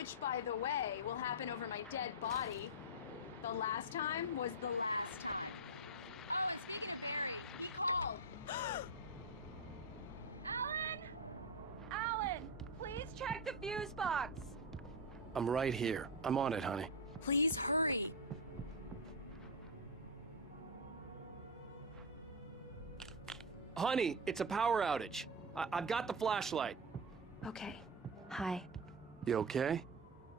Which, by the way, will happen over my dead body. The last time was the last time. Oh, and speaking of Barry, he called. Alan! Alan! Please check the fuse box! I'm right here. I'm on it, honey. Please hurry. Honey, it's a power outage. I've got the flashlight. Okay. Hi. You okay?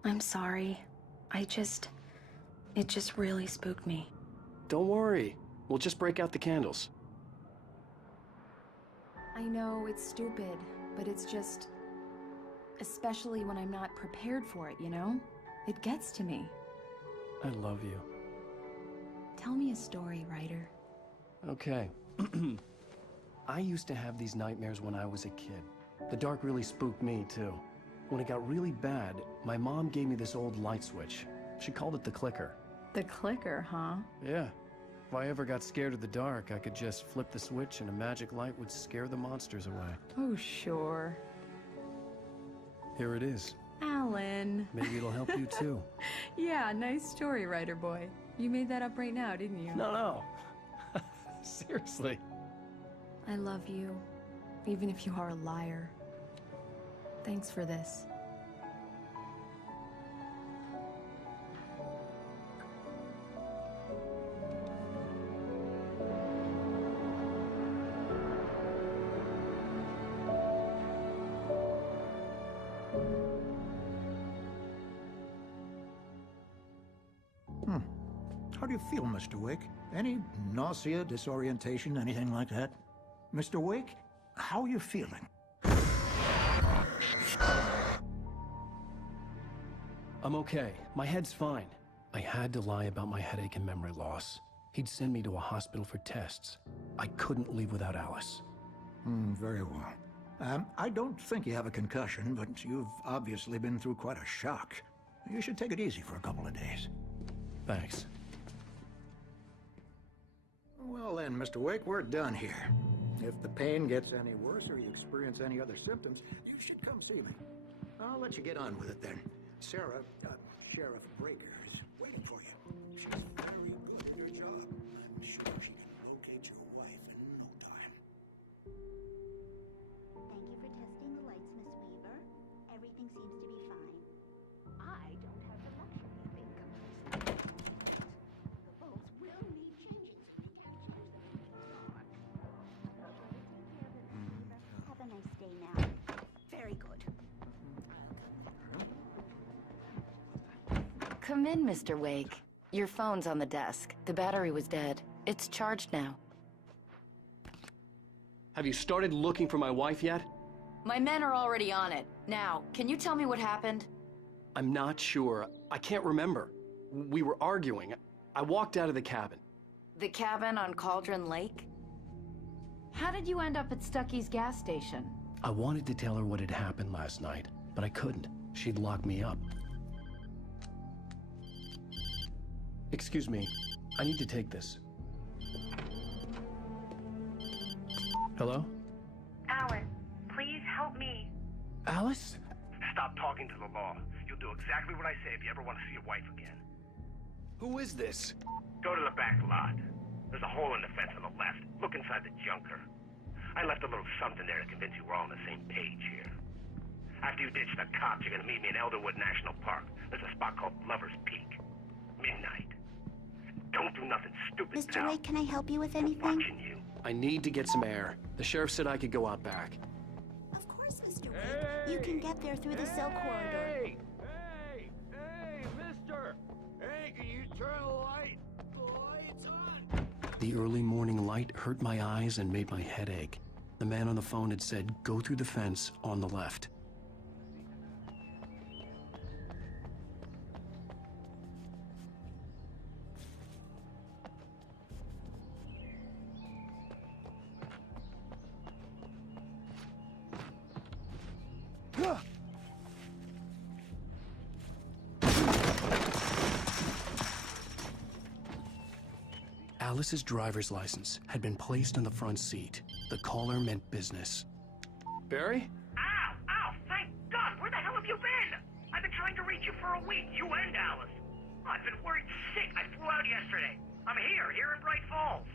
I'm sorry. It just really spooked me. Don't worry. We'll just break out the candles. I know it's stupid, but it's just... Especially when I'm not prepared for it, you know? It gets to me. I love you. Tell me a story, writer. Okay. I used to have these nightmares when I was a kid. The dark really spooked me, too. When it got really bad, my mom gave me this old light switch. She called it the clicker. The clicker, huh? Yeah. If I ever got scared of the dark, I could just flip the switch and a magic light would scare the monsters away. Oh, sure. Here it is. Alan. Maybe it'll help you, too. Yeah, nice story, writer boy. You made that up right now, didn't you? No. Seriously. I love you, even if you are a liar. Thanks for this. How do you feel, Mr. Wake? Any nausea, disorientation, anything like that? Mr. Wake, how are you feeling? I'm okay. My head's fine. I had to lie about my headache and memory loss. He'd send me to a hospital for tests. I couldn't leave without Alice. Very well. I don't think you have a concussion, but you've obviously been through quite a shock. You should take it easy for a couple of days. Thanks. Well then, Mr. Wake, we're done here. If the pain gets any worse or you experience any other symptoms, you should come see me. I'll let you get on with it then. Sarah, Sheriff Breaker, is waiting for you. She's very good at her job. I'm sure she can locate your wife in no time. Thank you for testing the lights, Miss Weaver. Everything seems to be fine. I don't have the luxury of being complacent. The bulbs will need changing, so we can't use them until dark. Have a nice day now. Very good. Come in, Mr. Wake. Your phone's on the desk. The battery was dead. It's charged now. Have you started looking for my wife yet? My men are already on it. Now, can you tell me what happened? I'm not sure. I can't remember. We were arguing. I walked out of the cabin. The cabin on Cauldron Lake? How did you end up at Stucky's gas station? I wanted to tell her what had happened last night, but I couldn't. She'd lock me up. Excuse me. I need to take this. Hello? Alan, please help me. Alice? Stop talking to the law. You'll do exactly what I say if you ever want to see your wife again. Who is this? Go to the back lot. There's a hole in the fence on the left. Look inside the junker. I left a little something there to convince you we're all on the same page here. After you ditch the cops, you're gonna meet me in Elderwood National Park. There's a spot called Lover's Peak. Midnight. Don't do nothing stupid, Mr. pal. Wake, can I help you with I'm anything? watching you. I need to get some air. The sheriff said I could go out back. Of course, Mr. Wake. You can get there through the cell corridor. Hey, mister! Hey, can you turn the light? The light's on! The early morning light hurt my eyes and made my head ache. The man on the phone had said, go through the fence on the left. Alice's driver's license had been placed on the front seat. The caller meant business. Barry? Ow! Ow! Thank God! Where the hell have you been? I've been trying to reach I've been worried sick. I flew out yesterday. I'm here in Bright Falls.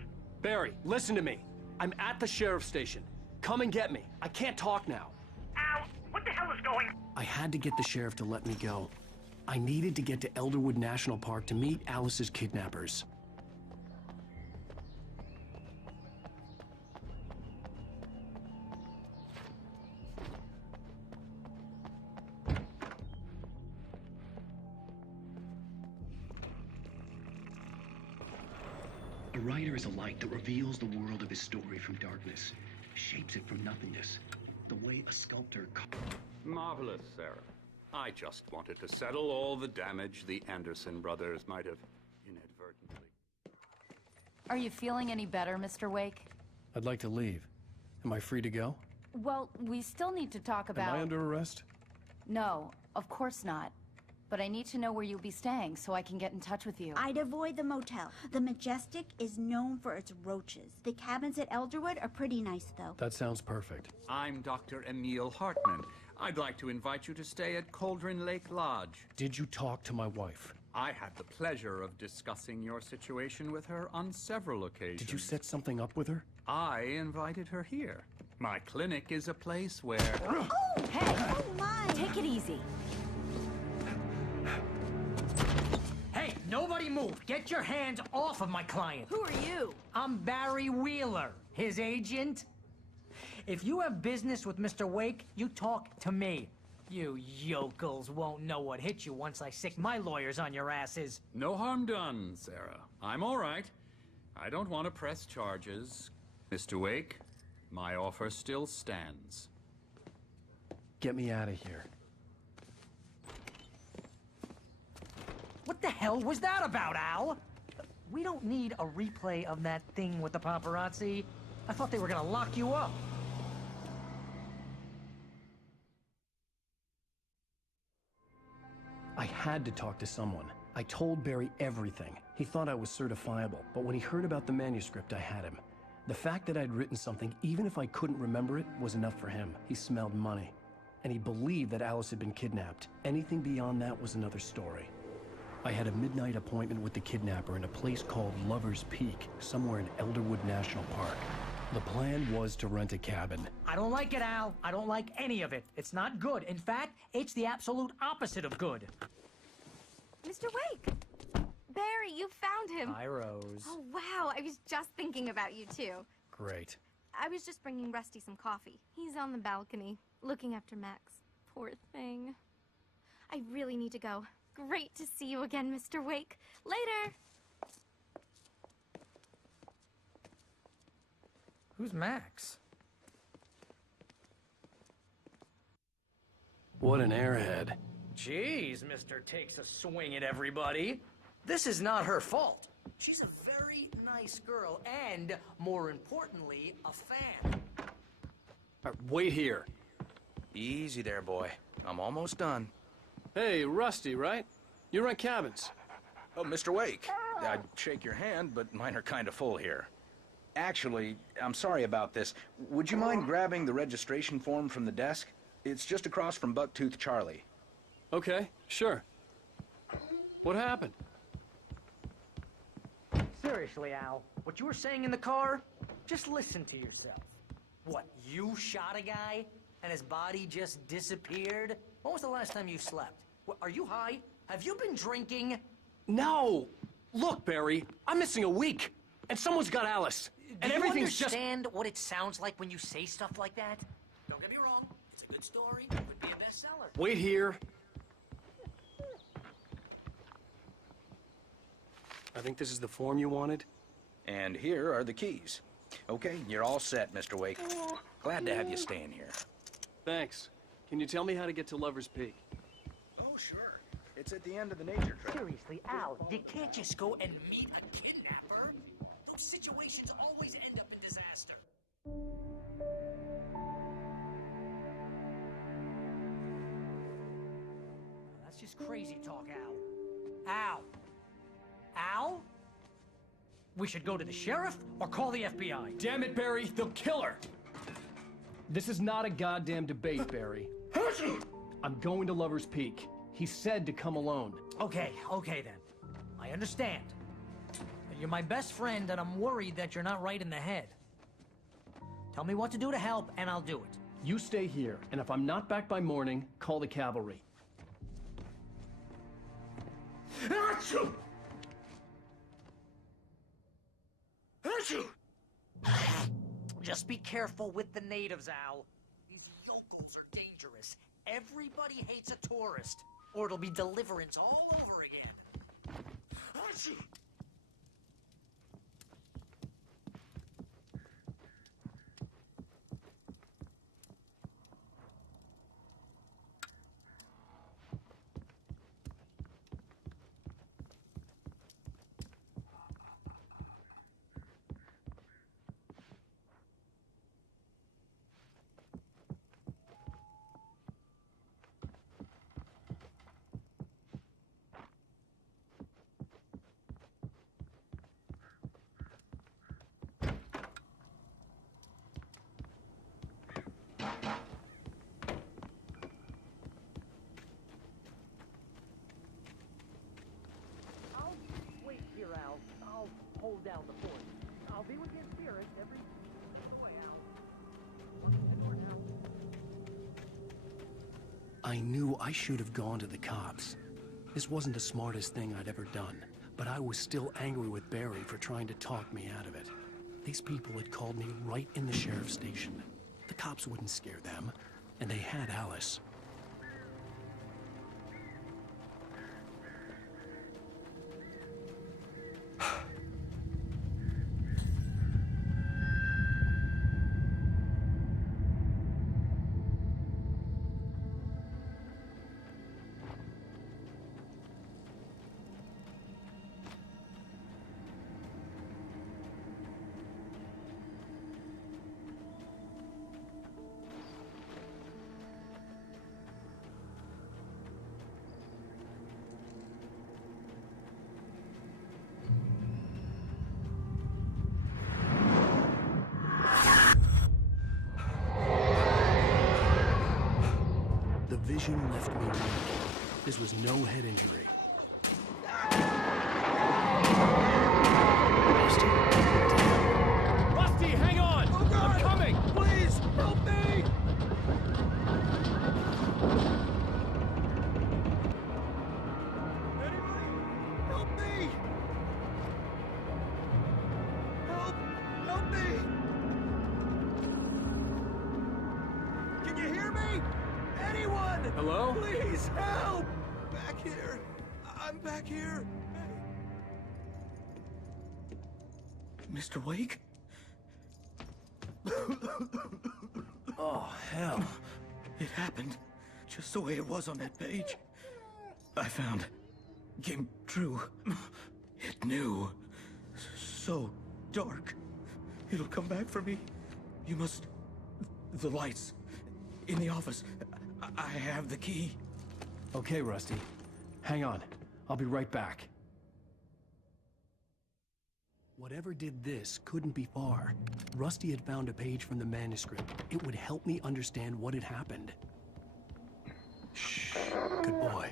Barry, listen to me. I'm at the sheriff's station. Come and get me. I can't talk now. Al, what the hell is going on? I had to get the sheriff to let me go. I needed to get to Elderwood National Park to meet Alice's kidnappers. A writer is a light that reveals the world of his story from darkness, shapes it from nothingness, the way a sculptor... Marvelous, Sarah. I just wanted to settle all the damage the Anderson brothers might have inadvertently... Are you feeling any better, Mr. Wake? I'd like to leave. Am I free to go? Well, we still need to talk about... Am I under arrest? No, of course not. But I need to know where you'll be staying so I can get in touch with you. I'd avoid the motel. The Majestic is known for its roaches. The cabins at Elderwood are pretty nice, though. That sounds perfect. I'm Dr. Emil Hartman. I'd like to invite you to stay at Cauldron Lake Lodge. Did you talk to my wife? I had the pleasure of discussing your situation with her on several occasions. Did you set something up with her? I invited her here. My clinic is a place where... Oh, Hey! Oh, my! Take it easy. Hey, nobody move! Get your hands off of my client! Who are you? I'm Barry Wheeler, his agent. If you have business with Mr. Wake, you talk to me. You yokels won't know what hit you once I sick my lawyers on your asses. No harm done, Sarah. I'm all right. I don't want to press charges. Mr. Wake, my offer still stands. Get me out of here. What the hell was that about, Al? We don't need a replay of that thing with the paparazzi. I thought they were gonna lock you up. I had to talk to someone. I told Barry everything. He thought I was certifiable, but when he heard about the manuscript, I had him. The fact that I'd written something, even if I couldn't remember it, was enough for him. He smelled money. And he believed that Alice had been kidnapped. Anything beyond that was another story. I had a midnight appointment with the kidnapper in a place called Lover's Peak, somewhere in Elderwood National Park. The plan was to rent a cabin. I don't like it, Al. I don't like any of it. It's not good. In fact, it's the absolute opposite of good. Mr. Wake! Barry, you found him! Hi, Rose. Oh, wow. I was just thinking about you, too. Great. I was just bringing Rusty some coffee. He's on the balcony, looking after Max. Poor thing. I really need to go. Great to see you again, Mr. Wake. Later! Who's Max? What an airhead. Jeez, Mr. Takes a swing at everybody. This is not her fault. She's a very nice girl and, more importantly, a fan. Wait here. Easy there, boy. I'm almost done. Hey, Rusty, right? You rent cabins. Oh, Mr. Wake. I'd shake your hand, but mine are kind of full here. Actually, I'm sorry about this. Would you mind grabbing the registration form from the desk? It's just across from Bucktooth Charlie. Okay, sure. What happened? Seriously, Al, what you were saying in the car, just listen to yourself. What, you shot a guy and his body just disappeared? When was the last time you slept? What, are you high? Have you been drinking? No! Look, Barry, I'm missing a week, and someone's got Alice. And everything's just... Do you understand what it sounds like when you say stuff like that? Don't get me wrong, it's a good story, it could be a bestseller. Wait here. I think this is the form you wanted. And here are the keys. Okay, you're all set, Mr. Wake. Glad to have you staying here. Thanks. Can you tell me how to get to Lover's Peak? Oh, sure. It's at the end of the nature trail. Seriously, Al, you can't just go and meet a kidnapper. Those situations always end up in disaster. That's just crazy talk, Al. Al! Al? We should go to the sheriff or call the FBI. Damn it, Barry, they'll kill her! This is not a goddamn debate, Barry. I'm going to Lover's Peak. He said to come alone. Okay then. I understand. You're my best friend, and I'm worried that you're not right in the head. Tell me what to do to help, and I'll do it. You stay here, and if I'm not back by morning, call the cavalry. Achoo! Achoo! Just be careful with the natives, Al. These yokels are dangerous. Everybody hates a tourist, or it'll be deliverance all over again. Achoo! Wait here, Al. I'll hold down the fort. I'll be with you in spirit every way, Al. Lock the door now. I knew I should have gone to the cops. This wasn't the smartest thing I'd ever done, but I was still angry with Barry for trying to talk me out of it. These people had called me right in the sheriff's station. The cops wouldn't scare them, and they had Alice. The vision left me weak. This was no head injury. Rusty, hang on! Oh, God. I'm coming! Please, help me! Anybody? Help me! Help me! Can you hear me? Anyone? Hello? Please, help! Back here. I'm back here. Mr. Wake? Oh, hell. It happened just the way it was on that page. I found. Came true. It knew. So dark. It'll come back for me. You must. The lights. In the office. I have the key. Okay, Rusty. Hang on. I'll be right back. Whatever did this couldn't be far. Rusty had found a page from the manuscript. It would help me understand what had happened. Shh. Good boy.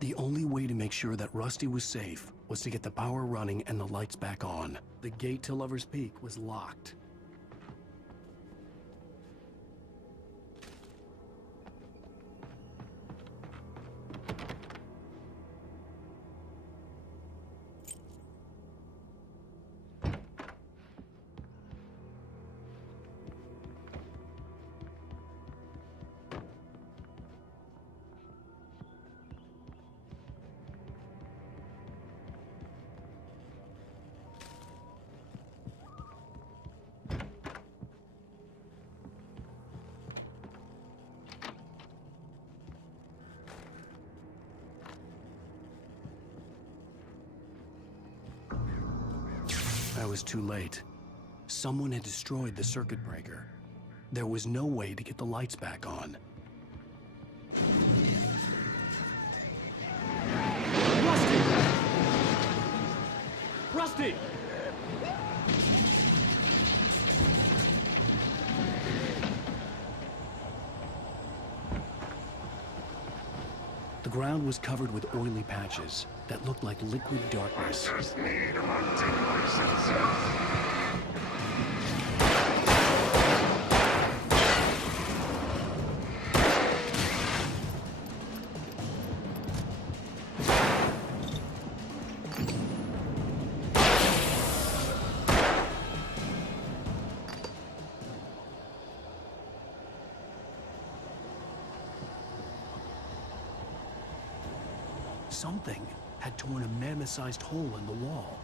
The only way to make sure that Rusty was safe was to get the power running and the lights back on. The gate to Lover's Peak was locked. I was too late. Someone had destroyed the circuit breaker. There was no way to get the lights back on. Rusty! Rusty! The ground was covered with oily patches that looked like liquid darkness. Something had torn a mammoth-sized hole in the wall.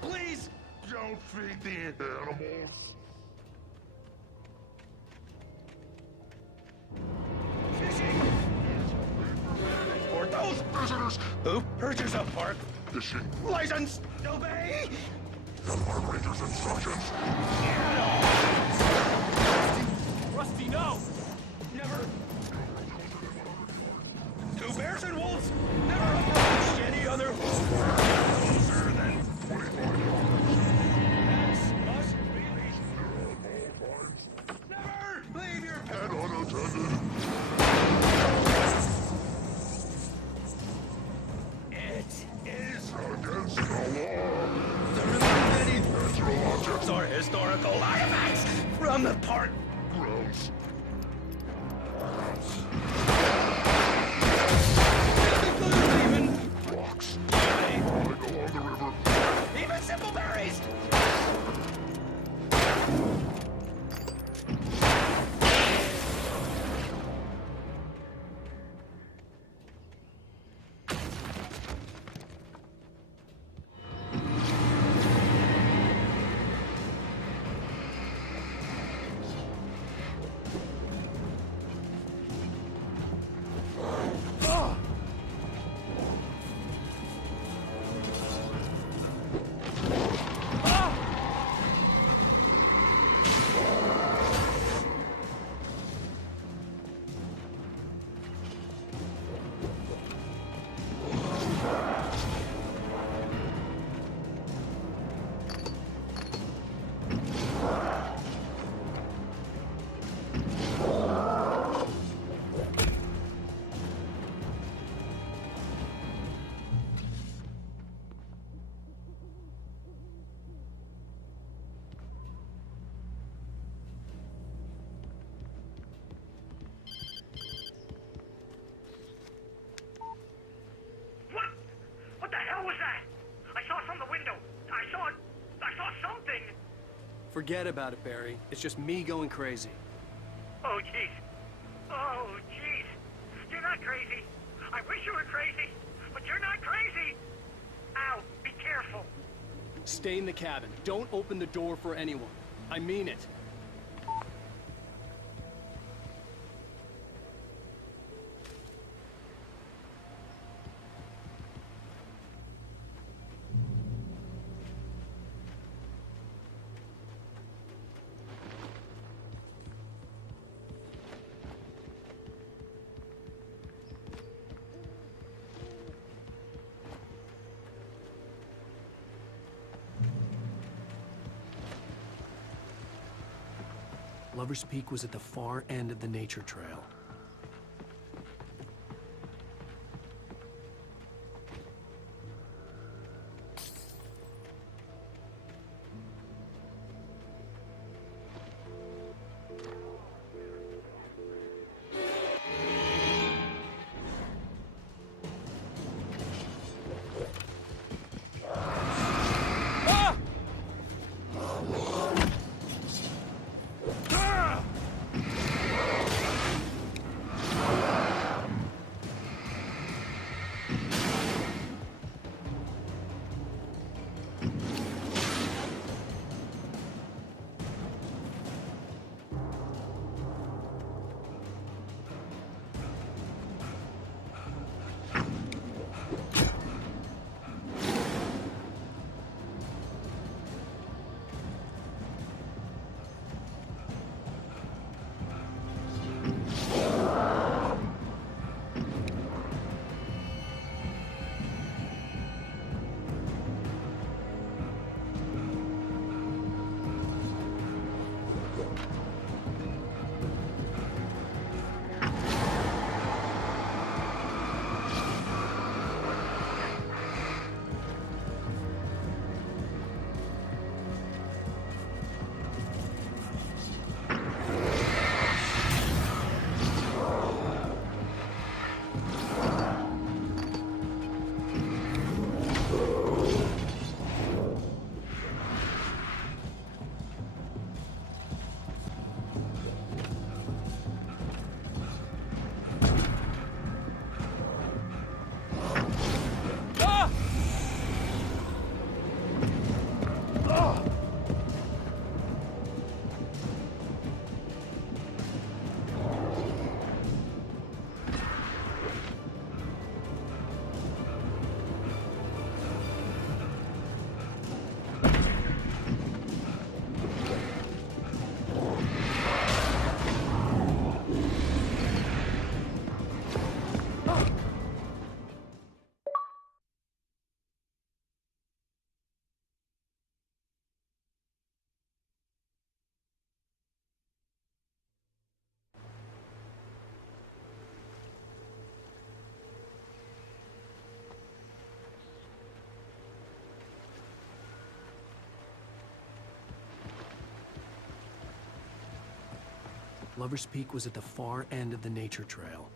Please don't feed the animals. For those visitors who purchase a park Fishing. license, obey! The Park Ranger's instructions. Rusty, no! Never. Two bears and wolves never approached any other closer than 25 yards. Must be leashed. Never leave your pet unattended. It is Against the law. to remove any natural objects or historical artifacts from the park. Grounds. Rocks. Lying along the river. Even simple berries! What the hell was that? I saw from the window. I saw something. Forget about it, Barry. It's just me going crazy. Oh, jeez. Oh, jeez. You're not crazy. I wish you were crazy, but you're not crazy. Ow, be careful. Stay in the cabin. Don't open the door for anyone. I mean it. Lover's Peak was at the far end of the nature trail. Lover's Peak was at the far end of the nature trail.